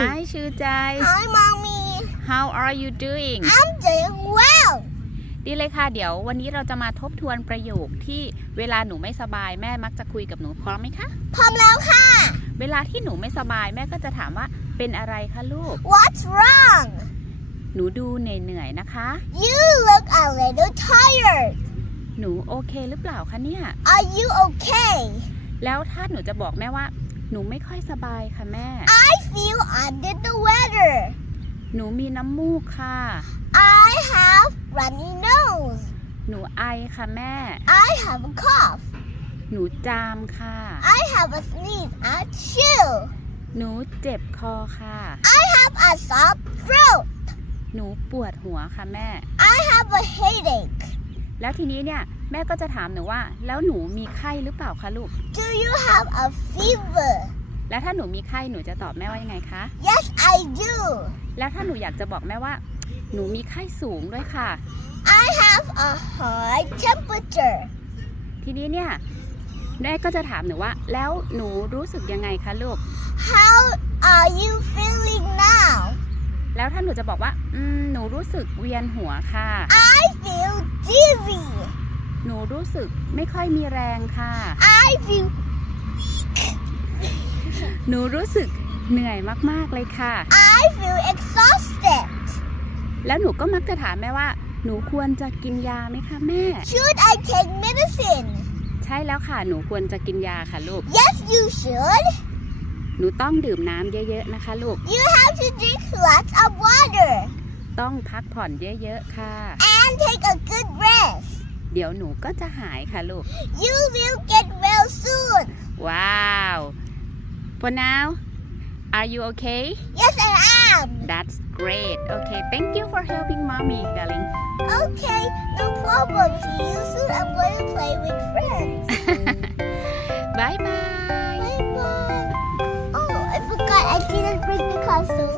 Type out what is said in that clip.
Hi ชื่อใจ Hi, mommy. How are you doing I'm doing well. ดีเลยค่ะ เดี๋ยววันนี้เราจะมาทบทวนประโยคที่เวลาหนูไม่สบายแม่มักจะคุยกับหนูพร้อมไหมคะ พร้อมแล้วค่ะ เวลาที่หนูไม่สบายแม่ก็จะถามว่าเป็นอะไรคะลูก What's wrong? หนูดูเหนื่อยๆนะคะ You look a little tired. หนูโอเคหรือเปล่าคะเนี่ย Are you okay? แล้วถ้าหนูจะบอกแม่ว่า หนูไม่ค่อยสบายค่ะแม่ I feel under the weather. หนูมีน้ำมูกค่ะ I have runny nose. หนูไอค่ะแม่ I have a cough. หนูจามค่ะ I have a sneeze. Achoo. หนูเจ็บคอค่ะ I have a sore throat. หนูปวดหัวค่ะแม่ I have a headache. แล้วทีนี้เนี่ยแม่ก็จะถามหนูว่า แล้วหนูมีไข้หรือเปล่าคะลูก Do you have a fever? แล้วถ้าหนูมีไข้หนูจะตอบแม่ว่ายังไงคะ Yes, I do. แล้วถ้าหนูอยากจะบอกแม่ว่า หนูมีไข้สูงด้วยค่ะ I have a high temperature. ทีนี้เนี่ยแม่ก็จะถามหนูว่า แล้วหนูรู้สึกยังไงคะลูก How are you feeling now? แล้วถ้าหนูจะบอกว่าอืมหนูรู้สึกเวียนหัวค่ะ I feel dizzy. หนูรู้สึกไม่ค่อยมีแรงค่ะ I feel หนูรู้สึกเหนื่อยมาก ๆ เลยค่ะ I feel exhausted. แล้วหนูก็มักจะถามแม่ว่า หนูควรจะกินยาไหมคะแม่ Should I take medicine? ใช่แล้วค่ะ หนูควรจะกินยาค่ะลูก Yes, you should. หนูต้องดื่มน้ำเยอะ ๆ นะคะลูก You have to drink lots of water ต้องพักผ่อนเยอะ ๆ ค่ะ and take a good rest. เดี๋ยวหนูก็จะหายค่ะลูก You will for now are you okay Yes, I am. that's great okay thank you for helping mommy darling Okay, no problem. See you soon. I'm going to play with friends. bye bye Bye bye. Oh, I forgot I didn't bring the costume.